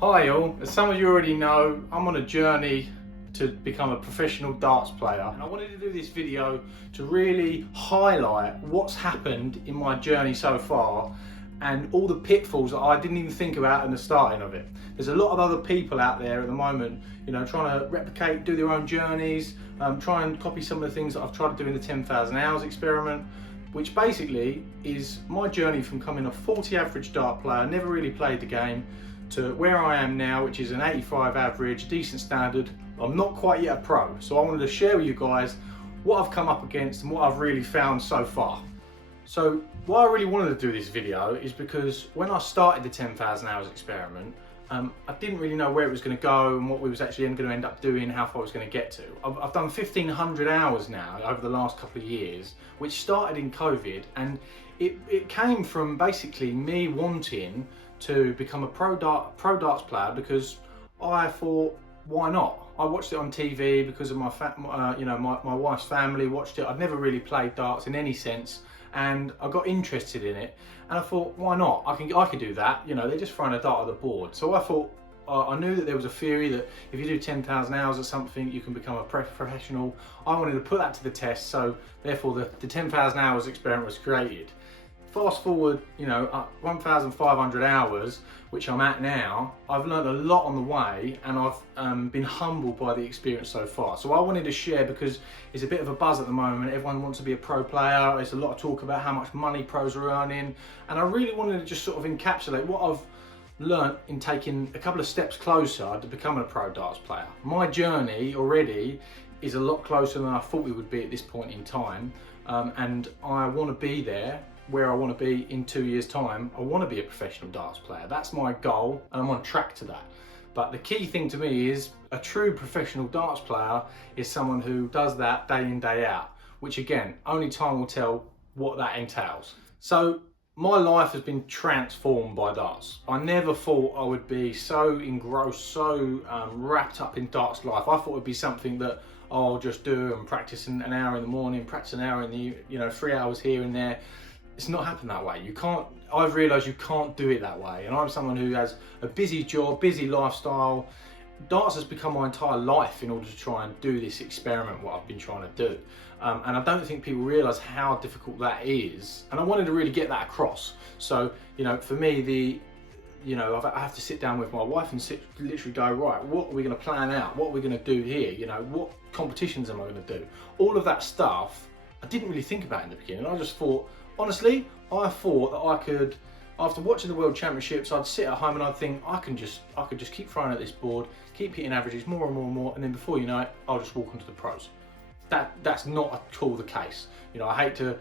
Hi all, as some of you already know, I'm on a journey to become a professional darts player, and I wanted to do this video to really highlight what's happened in my journey so far and all the pitfalls that I didn't even think about in the starting of it. There's a lot of other people out there at the moment, you know, trying to replicate, do their own journeys, try and copy some of the things that I've tried to do in the 10,000 hours experiment, which basically is my journey from coming a 40 average dart player, never really played the game, to where I am now, which is an 85 average, decent standard. I'm not quite yet a pro, so I wanted to share with you guys what I've come up against and what I've really found so far. So why I really wanted to do this video is because when I started the 10,000 hours experiment, I didn't really know where it was going to go and what we was actually going to end up doing, how far I was going to get to. I've done 1,500 hours now over the last couple of years, which started in COVID, and it came from basically me wanting to become a pro darts player because I thought, why not? I watched it on TV because of my wife's family watched it. I'd never really played darts in any sense, and I got interested in it, and I thought, why not? I can do that. You know, they're just throwing a dart at the board. So I thought, I knew that there was a theory that if you do 10,000 hours at something, you can become a professional. I wanted to put that to the test, so therefore the 10,000 hours experiment was created. Fast forward, 1,500 hours, which I'm at now, I've learned a lot on the way, and I've been humbled by the experience so far. So I wanted to share because it's a bit of a buzz at the moment. Everyone wants to be a pro player. There's a lot of talk about how much money pros are earning, and I really wanted to just sort of encapsulate what I've learnt in taking a couple of steps closer to becoming a pro darts player. My journey already is a lot closer than I thought it would be at this point in time, and I want to be there where I want to be in 2 years' time. I want to be a professional darts player. That's my goal, and I'm on track to that. But the key thing to me is a true professional darts player is someone who does that day in, day out, which again, only time will tell what that entails. So my life has been transformed by darts. I never thought I would be so engrossed, so wrapped up in darts life. I thought it'd be something that I'll just do and practice an hour in the morning, practice an hour in the 3 hours here and there. It's not happened that way. You can't, I've realised you can't do it that way. And I'm someone who has a busy job, busy lifestyle. Darts has become my entire life in order to try and do this experiment, what I've been trying to do. And I don't think people realise how difficult that is. And I wanted to really get that across. So, for me, I have to sit down with my wife and literally go, right, what are we going to plan out? What are we going to do here? What competitions am I going to do? All of that stuff, I didn't really think about in the beginning. I just thought, honestly, I thought that I could, after watching the World Championships, I'd sit at home and I'd think, I could just keep throwing at this board, keep hitting averages more and more and more, and then before you know it, I'll just walk onto the pros. That's not at all the case. I hate to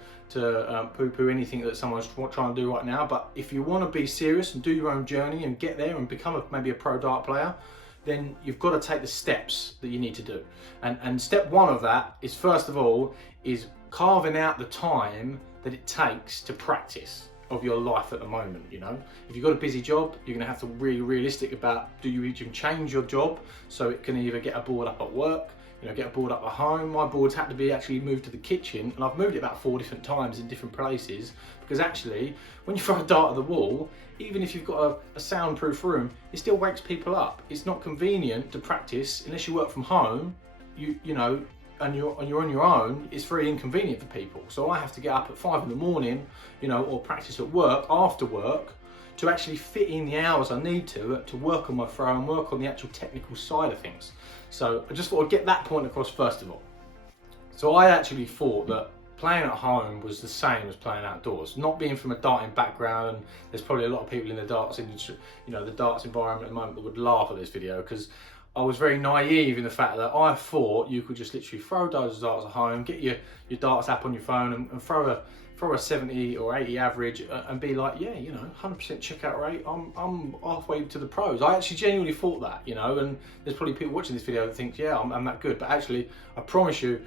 poo-poo anything that someone's trying to do right now, but if you want to be serious and do your own journey and get there and become maybe a pro dart player, then you've got to take the steps that you need to do. And step one of that is, first of all, is carving out the time that it takes to practice of your life at the moment. If you've got a busy job, you're going to have to be really realistic about, do you even change your job so it can either get a board up at work, get a board up at home. My boards had to be actually moved to the kitchen, and I've moved it about 4 different times in different places, because actually when you throw a dart at the wall, even if you've got a soundproof room, it still wakes people up. It's not convenient to practice unless you work from home, and you're on your own. It's very inconvenient for people. So I have to get up at 5 in the morning, or practice at work, after work, to actually fit in the hours I need to work on my throw and work on the actual technical side of things. So I just thought I'd get that point across first of all. So I actually thought that playing at home was the same as playing outdoors. Not being from a darting background, and there's probably a lot of people in the darts industry, the darts environment at the moment, that would laugh at this video, because I was very naive in the fact that I thought you could just literally throw those darts at home, get your darts app on your phone and throw a 70 or 80 average and be like, yeah, 100% checkout rate, I'm halfway to the pros. I actually genuinely thought that, and there's probably people watching this video that think, yeah, I'm that good. But actually, I promise you,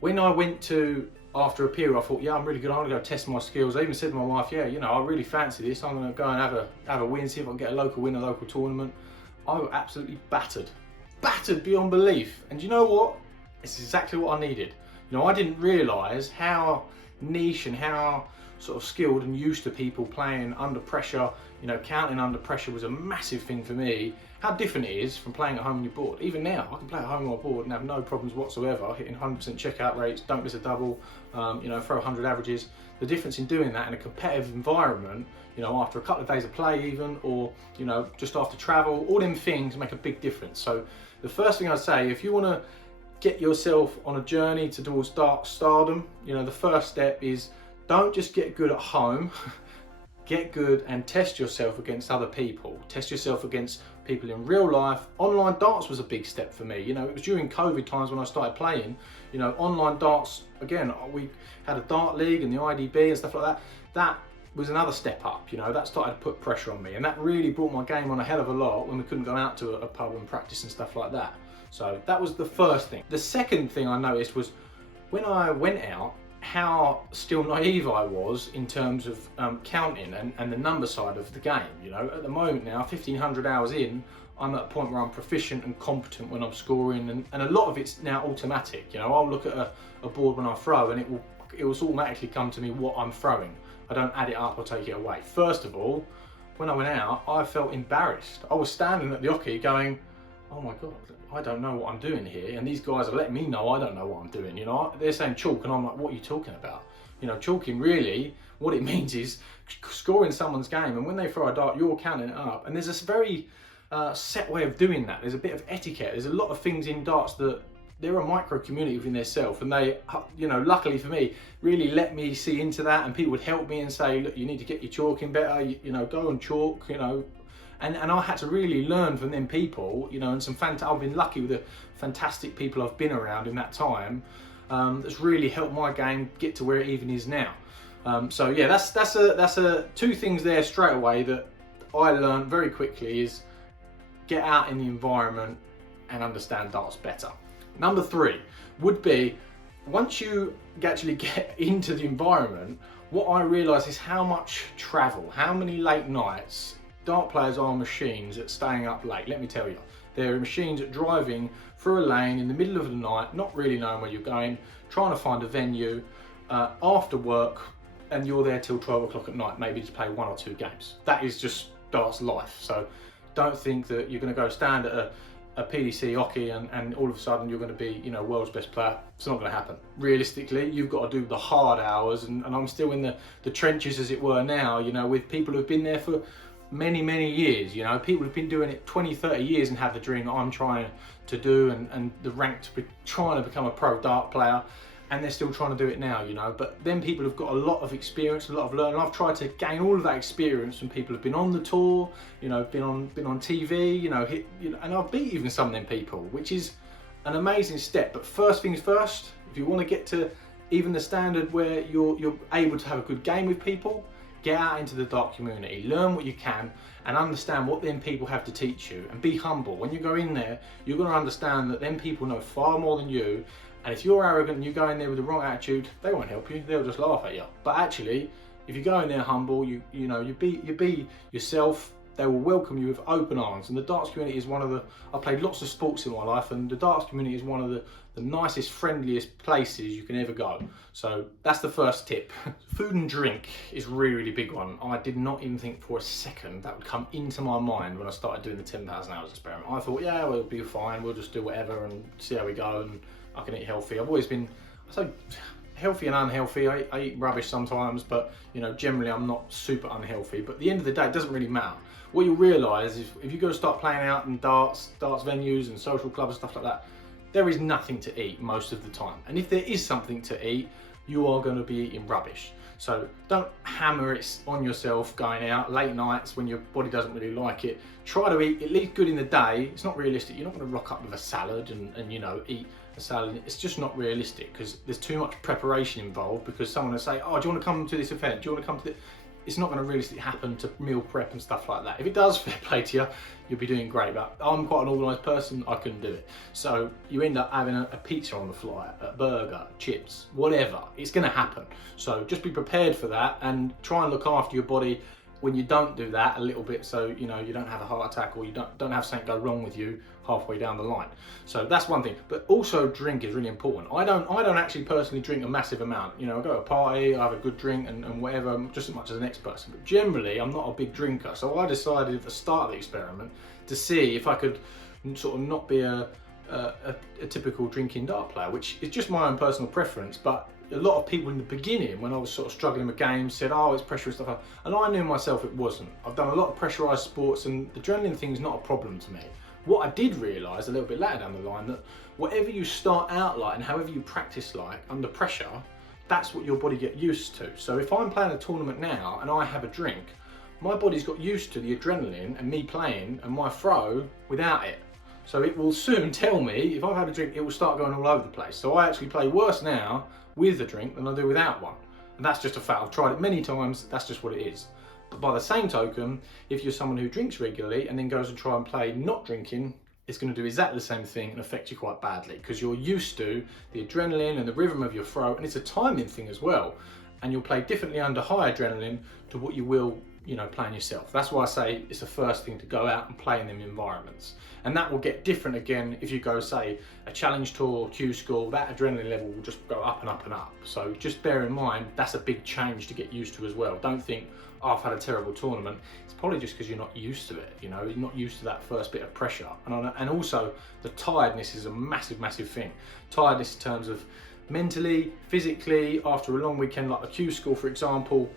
when I went to, after a period, I thought, yeah, I'm really good, I'm gonna go test my skills. I even said to my wife, yeah, I really fancy this, I'm gonna go and have a win, see if I can get a local win, a local tournament. I was absolutely battered beyond belief. And you know what? It's exactly what I needed. I didn't realise how niche and how sort of skilled and used to people playing under pressure, counting under pressure was a massive thing for me. How different it is from playing at home on your board. Even now, I can play at home on my board and have no problems whatsoever, hitting 100% checkout rates, don't miss a double, throw 100 averages. The difference in doing that in a competitive environment, after a couple of days of play even, or, just after travel, all them things make a big difference. So the first thing I'd say, if you want to get yourself on a journey towards darts stardom, the first step is don't just get good at home, get good and test yourself against other people. Test yourself against people in real life. Online darts was a big step for me. It was during COVID times when I started playing, online darts, again, we had a dart league and the IDB and stuff like that. That was another step up, that started to put pressure on me, and that really brought my game on a hell of a lot when we couldn't go out to a pub and practice and stuff like that. So that was the first thing. The second thing I noticed was when I went out, how still naive I was in terms of counting and the number side of the game. At the moment now, 1,500 hours in, I'm at a point where I'm proficient and competent when I'm scoring, and a lot of it's now automatic. I'll look at a board when I throw and it will automatically come to me what I'm throwing. I don't add it up or take it away. First of all, when I went out, I felt embarrassed. I was standing at the oche going, oh my God, I don't know what I'm doing here, and these guys are letting me know I don't know what I'm doing. They're saying chalk, and I'm like, what are you talking about? Chalking really, what it means is scoring someone's game, and when they throw a dart, you're counting it up. And there's this very set way of doing that. There's a bit of etiquette. There's a lot of things in darts that they're a micro community within themselves, and they, luckily for me, really let me see into that, and people would help me and say, look, you need to get your chalking better, go and chalk, And I had to really learn from them people, and I've been lucky with the fantastic people I've been around in that time. That's really helped my game get to where it even is now. So yeah, that's two things there straight away that I learned very quickly is get out in the environment and understand darts better. Number 3 would be, once you actually get into the environment, what I realised is how much travel, how many late nights. Dart players are machines at staying up late, let me tell you. They're machines at driving through a lane in the middle of the night, not really knowing where you're going, trying to find a venue after work, and you're there till 12 o'clock at night, maybe to play 1 or 2 games. That is just darts life. So don't think that you're going to go stand at a PDC hockey and all of a sudden you're going to be, world's best player. It's not going to happen. Realistically, you've got to do the hard hours, and I'm still in the trenches, as it were, now, with people who've been there for many years. People have been doing it 20-30 years and have the dream that I'm trying to do, and the rank to be trying to become a pro dart player, and they're still trying to do it now. But then people have got a lot of experience, a lot of learning. I've tried to gain all of that experience from people who've been on the tour, been on TV, and I've beat even some of them people, which is an amazing step. But first things first, if you want to get to even the standard where you're able to have a good game with people, get out into the dart community, learn what you can, and understand what them people have to teach you, and be humble. When you go in there, you're going to understand that them people know far more than you, and if you're arrogant and you go in there with the wrong attitude, they won't help you, they'll just laugh at you. But actually, if you go in there humble, you be yourself, they will welcome you with open arms. And the darts community is I've played lots of sports in my life, and the darts community is one of the nicest, friendliest places you can ever go. So that's the first tip. Food and drink is a really big one. I did not even think for a second that would come into my mind when I started doing the 10,000 hours experiment. I thought, yeah, we'll be fine, we'll just do whatever and see how we go, and I can eat healthy. I've always been so healthy and unhealthy. I eat rubbish sometimes, but generally I'm not super unhealthy. But at the end of the day, it doesn't really matter. What you'll realise is if you go start playing out in darts venues and social clubs and stuff like that, there is nothing to eat most of the time. And if there is something to eat, you are going to be eating rubbish. So don't hammer it on yourself going out late nights when your body doesn't really like it. Try to eat at least good in the day. It's not realistic. You're not going to rock up with a salad and eat a salad. It's just not realistic because there's too much preparation involved, because someone will say, oh, do you want to come to this event? Do you want to come to this? It's not going to realistically happen to meal prep and stuff like that. If it does, fair play to you, you'll be doing great. But I'm quite an organised person, I couldn't do it. So you end up having a pizza on the fly, a burger, chips, whatever. It's going to happen. So just be prepared for that and try and look after your body. when you don't do that a little bit, so you know you don't have a heart attack or you don't have something go wrong with you halfway down the line. So that's one thing. But also drink is really important. I don't actually personally drink a massive amount. You know, I go to a party, I have a good drink and whatever, just as much as the next person. But generally, I'm not a big drinker. So I decided at the start of the experiment to see if I could sort of not be a typical drinking dart player, which is just my own personal preference. But a lot of people in the beginning, when I was sort of struggling with games, said, oh, it's pressure and stuff like that. And I knew myself it wasn't. I've done a lot of pressurised sports and the adrenaline thing is not a problem to me. What I did realise a little bit later down the line, that whatever you start out like and however you practice like under pressure, that's what your body gets used to. So if I'm playing a tournament now and I have a drink, my body's got used to the adrenaline and me playing and my throw without it. So it will soon tell me, if I've had a drink, it will start going all over the place. So I actually play worse now with a drink than I do without one. And that's just a fact. I've tried it many times, that's just what it is. But by the same token, if you're someone who drinks regularly and then goes and try and play not drinking, it's going to do exactly the same thing and affect you quite badly because you're used to the adrenaline and the rhythm of your throw, and it's a timing thing as well. And you'll play differently under high adrenaline to what you will, you know, playing yourself. That's why I say it's the first thing to go out and play in them environments. And that will get different again if you go, say, a challenge tour, Q school, that adrenaline level will just go up and up and up. So just bear in mind, that's a big change to get used to as well. Don't think, oh, I've had a terrible tournament. It's probably just because you're not used to it, you know, you're not used to that first bit of pressure. And also the tiredness is a massive, massive thing. Tiredness in terms of mentally, physically, after a long weekend like the Q school, for example.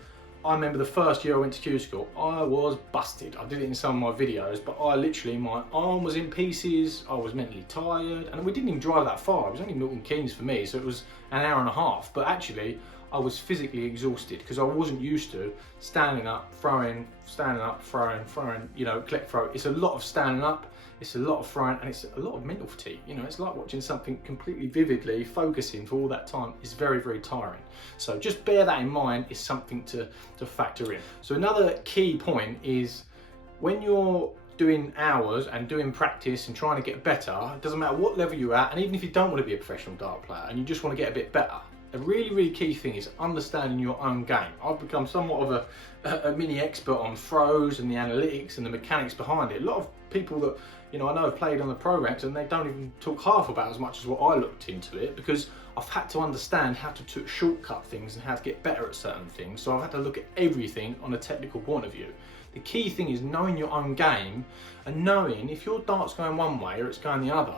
I remember the first year I went to Q school, I was busted. I did it in some of my videos, but I literally, my arm was in pieces, I was mentally tired, and we didn't even drive that far. It was only Milton Keynes for me, so it was an hour and a half. But actually, I was physically exhausted because I wasn't used to standing up, throwing, you know, collect throw. It's a lot of standing up, it's a lot of throwing, and it's a lot of mental fatigue. You know, it's like watching something completely vividly, focusing for all that time is very, very tiring. So just bear that in mind, is something to factor in. So another key point is when you're doing hours and doing practice and trying to get better, it doesn't matter what level you're at, and even if you don't want to be a professional dart player and you just want to get a bit better, a really, really key thing is understanding your own game. I've become somewhat of a mini expert on throws and the analytics and the mechanics behind it. A lot of people that, you know, I know have played on the programs and they don't even talk half about as much as what I looked into it, because I've had to understand how to shortcut things and how to get better at certain things. So I've had to look at everything on a technical point of view. The key thing is knowing your own game and knowing if your dart's going one way or it's going the other,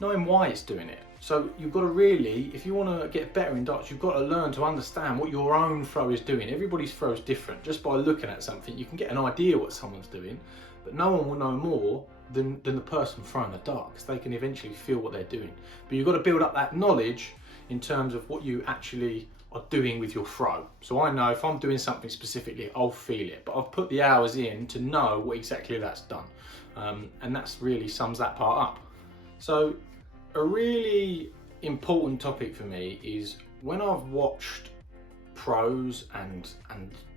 knowing why it's doing it. So you've got to really, if you want to get better in darts, you've got to learn to understand what your own throw is doing. Everybody's throw is different. Just by looking at something, you can get an idea what someone's doing, but no one will know more than the person throwing the dart, because they can eventually feel what they're doing. But you've got to build up that knowledge in terms of what you actually are doing with your throw. So I know if I'm doing something specifically, I'll feel it, but I've put the hours in to know what exactly that's done. And that's really sums that part up. So a really important topic for me is when I've watched pros and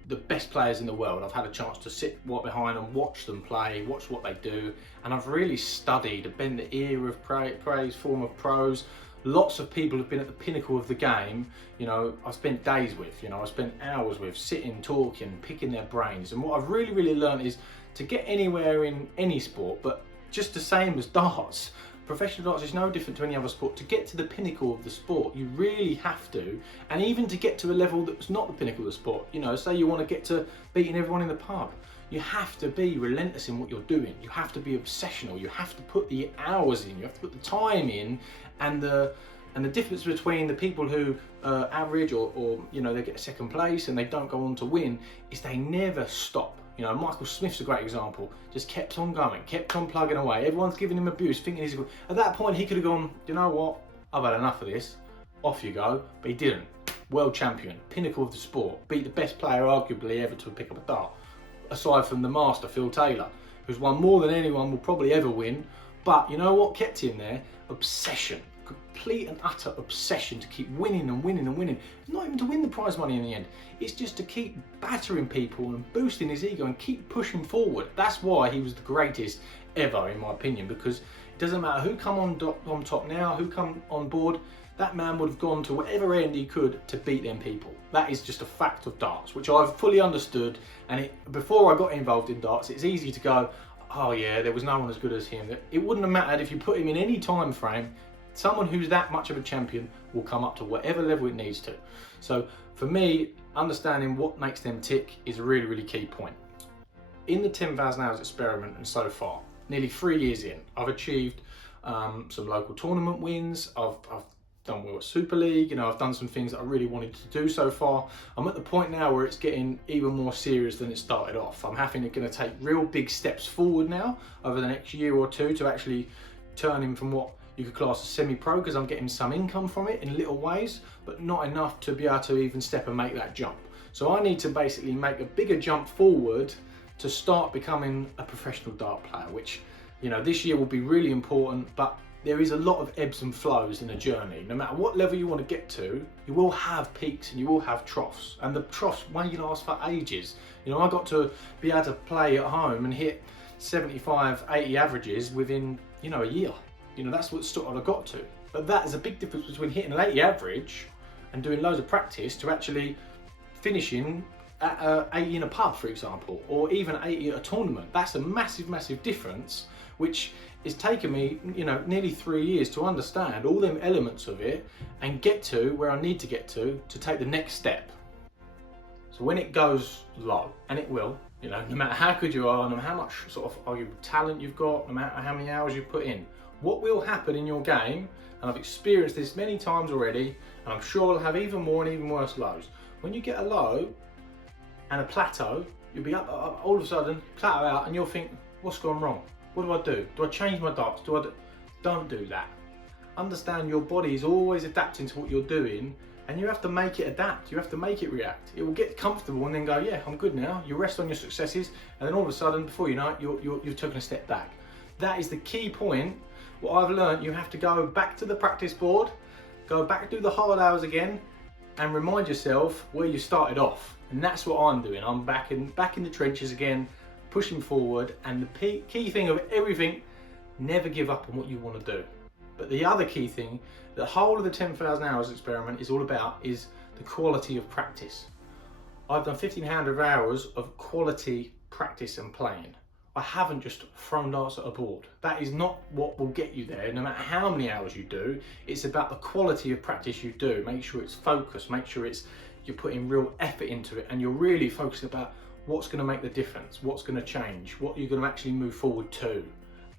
the best players in the world, I've had a chance to sit right behind and watch them play, watch what they do, and I've really studied, been the era of praise, form of pros. Lots of people have been at the pinnacle of the game, you know, I've spent days with, you know, I've spent hours with, sitting, talking, picking their brains. And what I've really, really learned is to get anywhere in any sport, but just the same as darts, professional darts is no different to any other sport. To get to the pinnacle of the sport, you really have to, and even to get to a level that's not the pinnacle of the sport, you know, say you want to get to beating everyone in the pub, you have to be relentless in what you're doing. You have to be obsessional. You have to put the hours in. You have to put the time in, and the difference between the people who average or you know, they get second place and they don't go on to win is they never stop. You know, Michael Smith's a great example. Just kept on going, kept on plugging away. Everyone's giving him abuse, thinking he's good. At that point, he could have gone, you know what? I've had enough of this. Off you go. But he didn't. World champion, pinnacle of the sport, beat the best player arguably ever to pick up a dart, aside from the master, Phil Taylor, who's won more than anyone will probably ever win. But you know what kept him there? Obsession. Complete and utter obsession to keep winning and winning and winning. Not even to win the prize money in the end. It's just to keep battering people and boosting his ego and keep pushing forward. That's why he was the greatest ever, in my opinion, because it doesn't matter who come on top now, who come on board, that man would have gone to whatever end he could to beat them people. That is just a fact of darts, which I've fully understood. And before I got involved in darts, it's easy to go, oh yeah, there was no one as good as him. It wouldn't have mattered if you put him in any time frame. Someone who's that much of a champion will come up to whatever level it needs to. So for me, understanding what makes them tick is a really, really key point. In the 10,000 hours experiment and so far, nearly 3 years in, I've achieved some local tournament wins. I've done well at Super League, I've done some things that I really wanted to do so far. I'm at the point now where it's getting even more serious than it started off. I'm going to take real big steps forward now over the next year or two to actually turn him from what you could class as semi-pro, because I'm getting some income from it in little ways, but not enough to be able to even step and make that jump. So I need to basically make a bigger jump forward to start becoming a professional dart player, which, this year will be really important, but there is a lot of ebbs and flows in a journey. No matter what level you want to get to, you will have peaks and you will have troughs, and the troughs may last for ages. I got to be able to play at home and hit 75, 80 averages within, a year. That's what sort of I got to. But that is a big difference between hitting an 80 average and doing loads of practice to actually finishing at 80 in a pub, for example, or even 80 at a tournament. That's a massive, massive difference, which it's taken me, nearly 3 years to understand all them elements of it and get to where I need to get to take the next step. So when it goes low, and it will, no matter how good you are, no matter how much sort of arguable talent you've got, no matter how many hours you've put in, what will happen in your game, and I've experienced this many times already, and I'm sure I'll have even more and even worse lows. When you get a low and a plateau, you'll be up all of a sudden, plateau out, and you'll think, what's gone wrong? What do I do? Do I change my darts? Don't do that. Understand your body is always adapting to what you're doing, and you have to make it adapt. You have to make it react. It will get comfortable and then go, yeah, I'm good now. You rest on your successes, and then all of a sudden, before you know it, you've taken a step back. That is the key point. What I've learned, you have to go back to the practice board, go back, do the hard hours again, and remind yourself where you started off. And that's what I'm doing. I'm back in the trenches again, pushing forward. And the key thing of everything, never give up on what you want to do. But the other key thing, the whole of the 10,000 hours experiment is all about, is the quality of practice. I've done 1,500 hours of quality practice and playing. I haven't just thrown darts at a board. That is not what will get you there, no matter how many hours you do. It's about the quality of practice you do. Make sure it's focused, make sure you're putting real effort into it, and you're really focused about what's going to make the difference, what's going to change, what you're going to actually move forward to,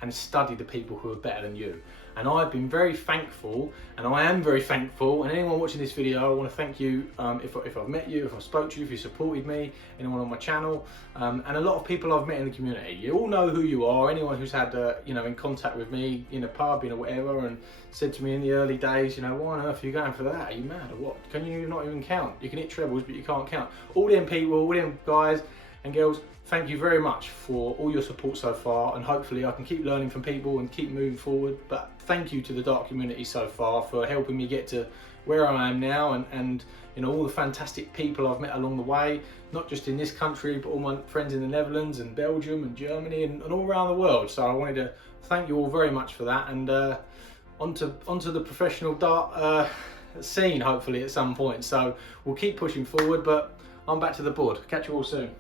and study the people who are better than you. And I've been very thankful, and I am very thankful, and anyone watching this video, I want to thank you if I've met you, if I spoke to you, if you supported me, anyone on my channel, and a lot of people I've met in the community. You all know who you are. Anyone who's had in contact with me in a pub, whatever, and said to me in the early days, why on earth are you going for that? Are you mad or what? Can you not even count? You can hit trebles, but you can't count. All them people, all them guys and girls, thank you very much for all your support so far, and hopefully I can keep learning from people and keep moving forward. But thank you to the dart community so far for helping me get to where I am now, and all the fantastic people I've met along the way, not just in this country, but all my friends in the Netherlands and Belgium and Germany and all around the world. So I wanted to thank you all very much for that, and onto the professional dart scene hopefully at some point. So we'll keep pushing forward, but I'm back to the board. Catch you all soon.